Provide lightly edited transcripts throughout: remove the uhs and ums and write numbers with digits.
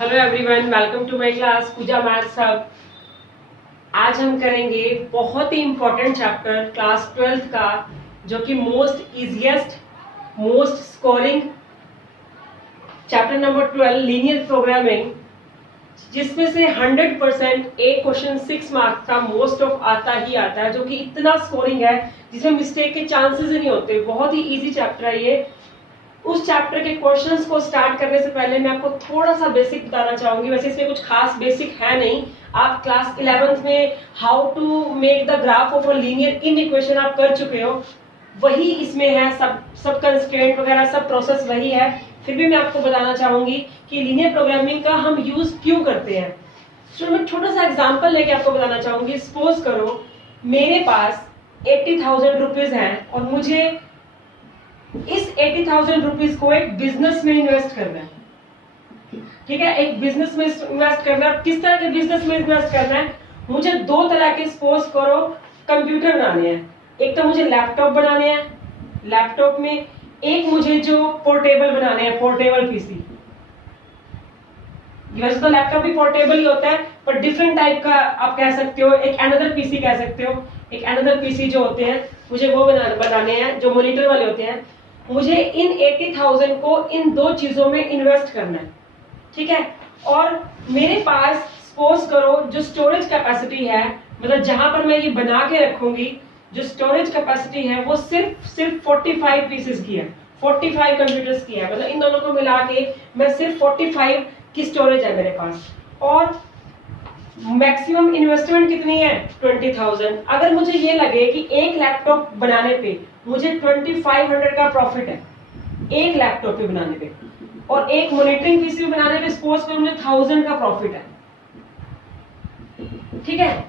Hello everyone, welcome to my class Pooja Maths Hub. आज हम करेंगे बहुत ही इंपॉर्टेंट चैप्टर क्लास 12th का, जो कि most easiest most scoring chapter number 12 linear programming, जिसमें से 100% एक क्वेश्चन 6 मार्क्स का मोस्ट ऑफ आता ही आता है, जो कि इतना स्कोरिंग है जिसमें मिस्टेक के चांसेस ही नहीं होते। बहुत ही इजी चैप्टर है ये। उस चैप्टर के क्वेश्चंस को स्टार्ट करने से पहले मैं आपको थोड़ा सा बेसिक बताना चाहूंगी। वैसे इसमें कुछ खास बेसिक है नहीं। आप क्लास 11th में how to make the graph of a linear inequation आप कर चुके हो, वही इसमें है। सब कंस्ट्रेंट वगैरह सब प्रोसेस वही है। फिर भी मैं आपको बताना चाहूंगी कि लीनियर प्रोग्रामिंग का हम यूज क्यों करते हैं। तो मैं छोटा सा एग्जाम्पल लेके आपको बताना चाहूंगी। सपोज करो मेरे पास 80,000 रुपीज है और मुझे इस 80,000 रुपीज को एक बिजनेस में इन्वेस्ट करना है। ठीक है, एक बिजनेस में इन्वेस्ट करना है। किस तरह के बिजनेस में इन्वेस्ट करना है? मुझे दो तरह के, सपोज करो, कंप्यूटर बनाने हैं। एक तो मुझे लैपटॉप बनाने हैं, लैपटॉप में एक मुझे जो पोर्टेबल बनाने हैं, पोर्टेबल पीसी। वैसे तो लैपटॉप भी पोर्टेबल ही होता है, पर डिफरेंट टाइप का आप कह सकते हो। एक अनदर पीसी कह सकते हो। एक अनदर पीसी जो होते हैं मुझे वो बनाने हैं, जो मॉनिटर वाले होते हैं। मुझे इन 80,000 को इन दो चीजों में इन्वेस्ट करना है। ठीक है, और मेरे पास सपोज करो जो स्टोरेज कैपेसिटी है, मतलब जहां पर मैं ये बना के रखूंगी, जो स्टोरेज कैपेसिटी है वो सिर्फ 45 पीसेस की है, 45 कंप्यूटर्स की है। मतलब इन दोनों को मिला के मैं सिर्फ 45 की स्टोरेज है मेरे पास। और मैक्सिमम इन्वेस्टमेंट कितनी है? 20,000। अगर मुझे ये लगे कि एक लैपटॉप बनाने पे मुझे 2500 का प्रॉफिट है, एक लैपटॉप पे बनाने पे, और एक मॉनिटरिंग पीसी बनाने पे सपोज करो मुझे 1000 का प्रॉफिट है। ठीक है,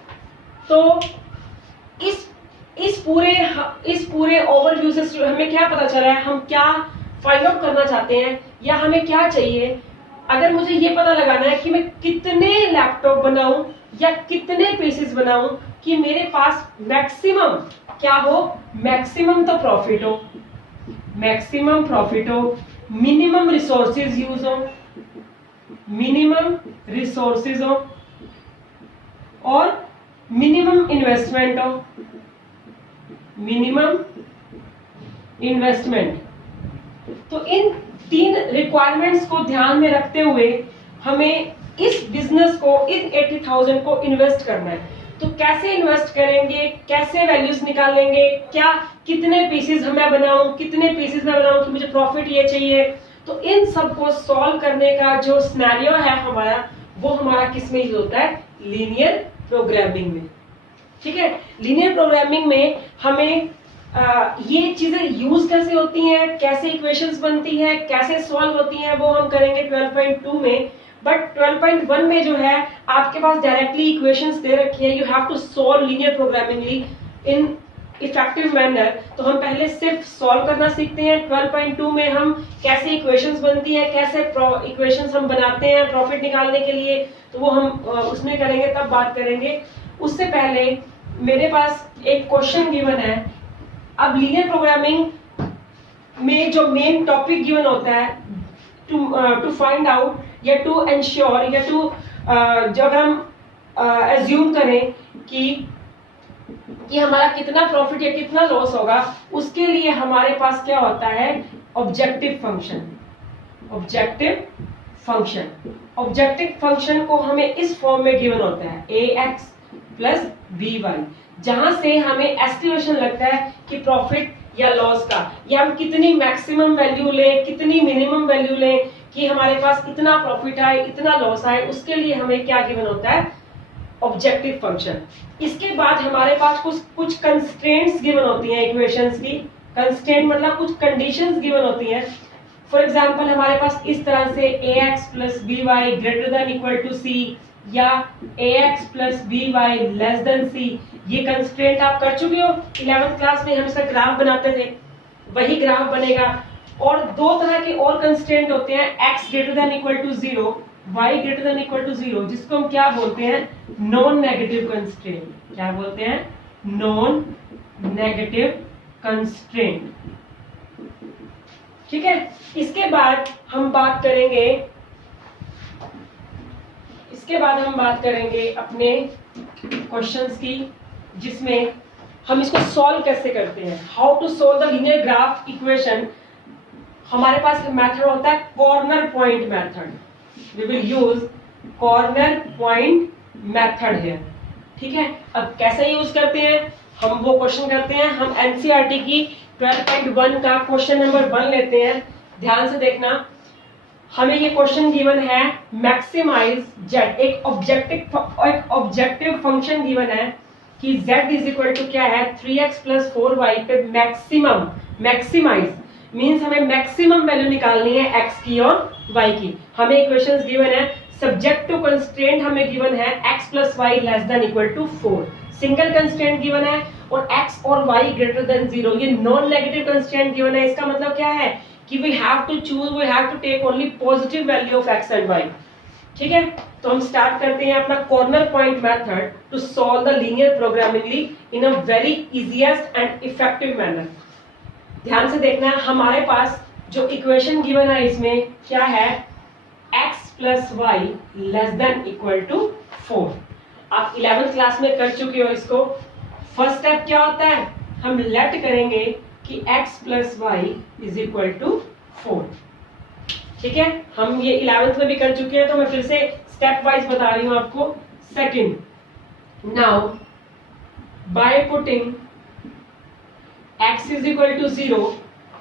तो इस पूरे ओवरव्यू से हमें क्या पता चला है, हम क्या फाइंड आउट करना चाहते हैं या हमें क्या चाहिए। अगर मुझे ये पता लगाना है कि मैं कितने लैपटॉप बनाऊं या कितने पीसेस बनाऊं कि मेरे पास मैक्सिमम क्या हो, मैक्सिमम तो प्रॉफिट हो, मैक्सिमम प्रॉफिट हो, मिनिमम रिसोर्सेज यूज हो, मिनिमम रिसोर्सेज हो, और मिनिमम इन्वेस्टमेंट हो, मिनिमम इन्वेस्टमेंट। तो इन तीन रिक्वायरमेंट्स को ध्यान में रखते हुए हमें इस बिजनेस को, इन 80,000 को इन्वेस्ट करना है। तो कैसे इन्वेस्ट करेंगे, कैसे वैल्यूज निकालेंगे, क्या कितने पीसेस मैं बनाऊं, कितने पीसेस मैं बनाऊं कि मुझे प्रॉफिट ये चाहिए। तो इन सब को सॉल्व करने का जो सिनेरियो है हमारा, वो हमारा किस में यूज होता है? लीनियर प्रोग्रामिंग में। ठीक है, लीनियर प्रोग्रामिंग में हमें ये चीजें यूज कैसे होती हैं, कैसे इक्वेशंस बनती है, कैसे सॉल्व होती हैं, वो हम करेंगे 12.2 में। बट 12.1 में जो है आपके पास डायरेक्टली इक्वेशंस दे रखी है। You have to solve linear programmingly in effective manner. तो हम पहले सिर्फ सॉल्व करना सीखते हैं। 12.2 में हम कैसे इक्वेशंस बनती है, कैसे इक्वेशंस हम बनाते हैं प्रॉफिट निकालने के लिए, तो वो हम उसमें करेंगे, तब बात करेंगे। उससे पहले मेरे पास एक क्वेश्चन गिवन है। अब लीनियर प्रोग्रामिंग में जो मेन टॉपिक गिवन होता है, टू फाइंड आउट या टू एंश्योर या टू जब हम एज्यूम करें कि हमारा कितना प्रॉफिट या कितना लॉस होगा, उसके लिए हमारे पास क्या होता है? Objective function. Objective function, objective function को हमें इस फॉर्म में गिवन होता है ax प्लस by, जहां से हमें एस्टिमेशन लगता है कि प्रॉफिट या लॉस का, या हम कितनी मैक्सिमम वैल्यू लें, कितनी मिनिमम वैल्यू लें कि हमारे पास इतना प्रॉफिट आए, इतना लॉस आए। उसके लिए हमें क्या गिवन होता है? Objective function. इसके बाद हमारे पास कुछ कंस्ट्रेंट्स गिवन होती हैं इक्वेशंस की। कंस्ट्रेंट मतलब कुछ कंडीशंस गिवन होती हैं। फॉर एग्जांपल हमारे पास इस तरह से ax plus by greater than equal to c, या ax plus by less than c। ये कंस्ट्रेंट आप कर चुके हो 11th क्लास में, हम इसका ग्राफ बनाते थे, वही ग्राफ बनेगा। और दो तरह के और कंस्ट्रेंट होते हैं, x greater than equal to 0, y greater than equal to 0, जिसको हम क्या बोलते हैं? Non negative constraint. क्या बोलते हैं? Non negative constraint. ठीक है, इसके बाद हम बात करेंगे उसके बाद हम बात करेंगे अपने क्वेश्चंस की, जिसमें हम इसको सॉल्व कैसे करते हैं, how to solve the linear graph equation. हमारे पास मेथड होता है corner point method, we will use corner point method है, ठीक है। अब कैसे यूज करते हैं, हम वो क्वेश्चन करते हैं, हम एनसीईआरटी की 12.1 का क्वेश्चन नंबर 1 लेते हैं। ध्यान से देखना, हमें ये क्वेश्चन गिवन है मैक्सिमाइज जेड, एक ऑब्जेक्टिव फंक्शन गिवन है कि z इज इक्वल टू क्या है 3x प्लस 4y पे मैक्सिमाइज मींस हमें मैक्सिमम वैल्यू निकालनी है x की और y की। हमें इक्वेशंस गिवन है, सब्जेक्ट टू कंस्ट्रेंट हमें गिवन है x plus y less than equal to 4, single constraint given है, और x और y ग्रेटर देन 0, ये नॉन नेगेटिव कंस्ट्रेंट गिवन है। इसका मतलब क्या है कि we have to take only positive value of x and y, ठीक है। तो हम स्टार्ट करते हैं अपना corner point method to solve the linear programmingly in a very easiest and effective manner. ध्यान से देखना, हमारे पास जो इक्वेशन गिवन है इसमें क्या है, x plus y less than equal to 4। आप 11th क्लास में कर चुके हो इसको। फर्स्ट स्टेप क्या होता है, हम लेट करेंगे कि x plus y is equal to 4, ठीक है। हम ये 11th में भी कर चुके हैं, तो मैं फिर से स्टेप वाइज बता रही हूं आपको। Second, now by putting x is equal to 0,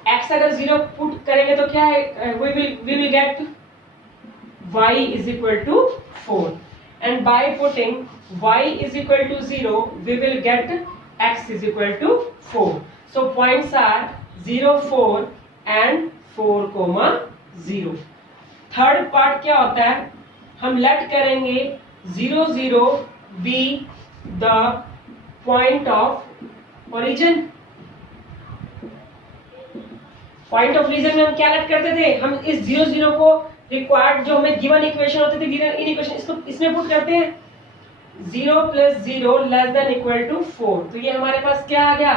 x अगर 0 पुट करेंगे तो क्या है, we will get y is equal to 4, and by putting y is equal to 0 we will get x is equal to 4। So points are 0, 4 and 4, 0। Third part क्या होता है, हम let करेंगे 0, 0 be the point of origin. Point of origin में हम क्या late करते थे, हम इस 0, 0 को रिक्वायर्ड जो हमें गिवन इक्वेशन होते थे, गिवन इन इक्वेशन, इसको इसमें पुट करते हैं 0 plus 0 less than equal to 4। तो ये हमारे पास क्या आ गया,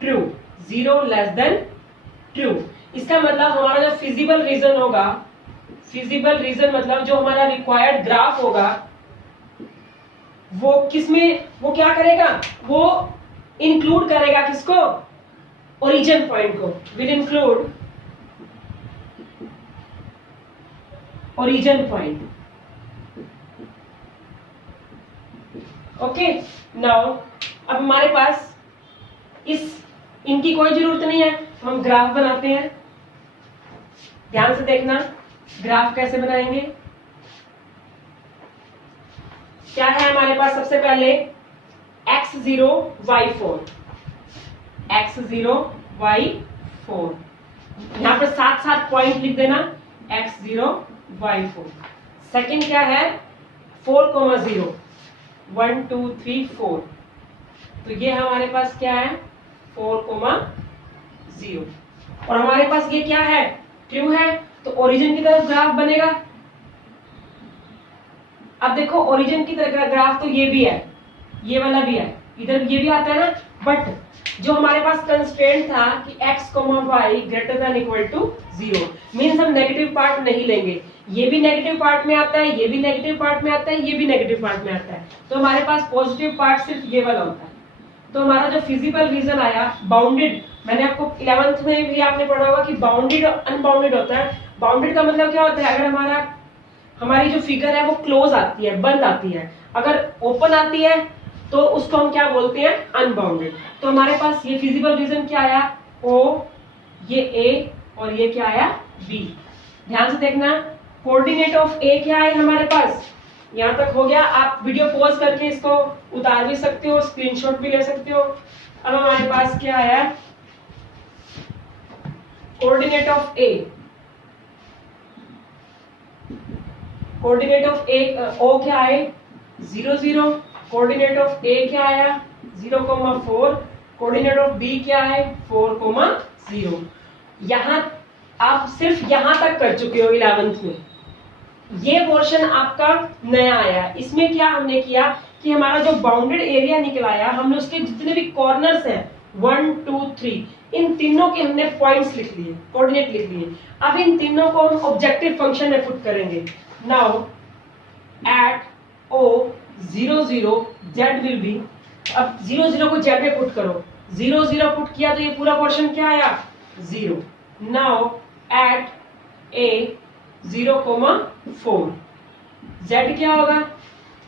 ट्रू, 0 लेस देन ट्रू। इसका मतलब हमारा जो फिजिबल रीजन होगा, फिजिबल रीजन मतलब जो हमारा रिक्वायर्ड ग्राफ होगा, वो किसमें, वो क्या करेगा, वो इंक्लूड करेगा किसको, ओरिजिन पॉइंट को, will include origin point. Okay, now अब हमारे पास इनकी कोई जरूरत नहीं है, हम ग्राफ बनाते हैं। ध्यान से देखना, ग्राफ कैसे बनाएंगे, क्या है हमारे पास, सबसे पहले x0 y4, x0 y4, यहां पर साथ साथ पॉइंट लिख देना, x0 y4। सेकंड क्या है 4, 1 2 3 4, तो ये हमारे पास क्या है 4, 0, और हमारे पास ये क्या है, ट्रू है, तो ओरिजिन की तरफ ग्राफ बनेगा। अब देखो ओरिजिन की तरफ ग्राफ तो ये भी है, ये वाला भी है, इधर ये भी आता है ना, बट जो हमारे पास कंस्ट्रेंट था कि x, y greater than equal to 0, means हम नेगेटिव पार्ट नहीं लेंगे। ये भी नेगेटिव पार्ट में आता है, ये भी नेगेटिव पार्ट में आता है, ये भी नेगेटिव पार्ट में आता है, तो हमारे पास पॉजिटिव पार्ट सिर्फ ये वाला होता है। तो हमारा जो फिजिबल रीजन आया बाउंडेड, मैंने आपको 11th में भी आपने पढ़ा होगा कि बाउंडेड और अनबाउंडेड होता है। बाउंडेड का मतलब क्या होता है, अगर हमारी जो फिगर है वो क्लोज आती है, बंद आती है, अगर ओपन आती है तो उसको हम क्या बोलते हैं, अनबाउंडेड। तो हमारे पास ये फिजिबल रीजन क्या आया, O, ये A और ये क्या आया B। ध्यान से देखना, कोऑर्डिनेट ऑफ A क्या है हमारे पास, यहां तक हो गया। आप वीडियो पॉज करके इसको उतार भी सकते हो, स्क्रीनशॉट भी ले सकते हो। अब हमारे पास क्या आया, coordinate of A, coordinate of A O क्या है 0, 0, कोऑर्डिनेट ऑफ A क्या आया 0, 4, कोऑर्डिनेट ऑफ B क्या है 4, 0। यहां आप सिर्फ यहां तक कर चुके हो 11th में, ये पोर्शन आपका नया आया। इसमें क्या हमने किया कि हमारा जो बाउंडेड एरिया निकल आया, हमने उसके जितने भी कॉर्नर्स हैं 1 2 3, इन तीनों के हमने पॉइंट्स लिख लिए, कोऑर्डिनेट लिख लिए। अब इन तीनों को हम ऑब्जेक्टिव फंक्शन में पुट करेंगे। Now at O 0 0 Z will be, अब 0 0 को Z में पुट करो, 0 0 पुट किया तो ये पूरा पोर्शन क्या आया 0. नाउ एट A 0,4 Z क्या होगा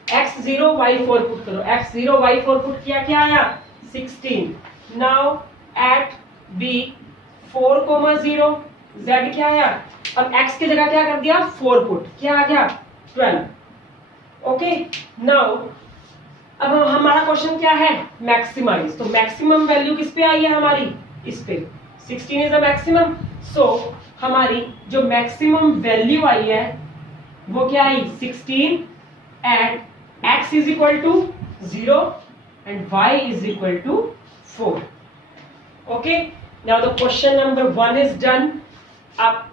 x 0 y 4 पुट करो, x 0 y 4 पुट किया क्या आया 16. नाउ एट B 4,0 Z क्या आया, अब x की जगह क्या कर दिया 4 पुट, क्या आ गया 12. ओके नाउ अब हमारा क्वेश्चन क्या है मैक्सिमाइज, तो मैक्सिमम वैल्यू किस पे आई है हमारी, इस पे 16 इज द मैक्सिमम. सो हमारी जो मैक्सिमम वैल्यू आई है वो क्या आई 16 and x is equal to 0 and y is equal to 4. Okay now the question number 1 is done. आप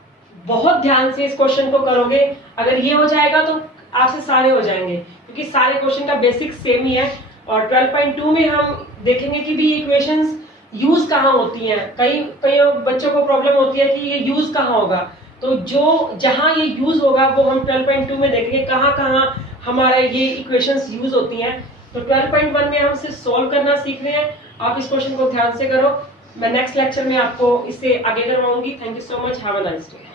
बहुत ध्यान से इस क्वेश्चन को करोगे, अगर ये हो जाएगा तो आपसे सारे हो जाएंगे क्योंकि सारे क्वेश्चन का बेसिक सेम ही है. और 12.2 में हम देखेंगे कि भी इक्वेशंस यूज कहाँ होती हैं. कई कई बच्चों को प्रॉब्लम होती है कि ये यूज कहाँ होगा, तो जो जहां ये यूज होगा वो हम 12.2 में देखेंगे कहाँ कहाँ हमारा ये इक्वेशंस यूज होती हैं. तो 12.1 में हम सिर्फ सॉल्व करना सीख रहे हैं. आप इस क्वेश्चन को ध्यान से करो. मैं नेक्स्ट लेक्चर में आपको इससे आगे करवाऊंगी. Thank you so much. Have a nice day.